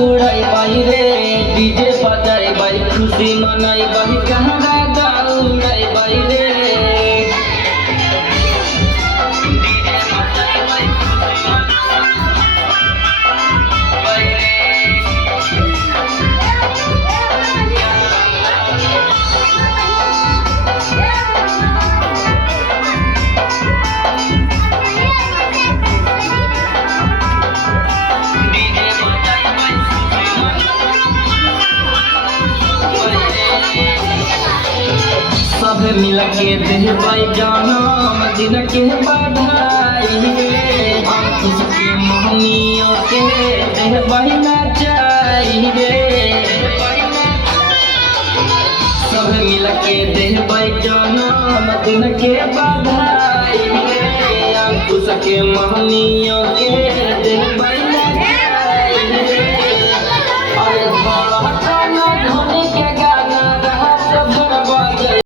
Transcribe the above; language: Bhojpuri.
उड़ाई बाई रे डीजे बजाई बाई खुशी मनाई बाई कहरा गा उड़ाई बाई रे सब मिल के दे भाई जनम दिन के बधाई हम खुशी मम्मियों के दे भाई नचाई रे सब मिल के दे भाई जनम दिन के बधाई हम खुशी मम्मियों के दे भाई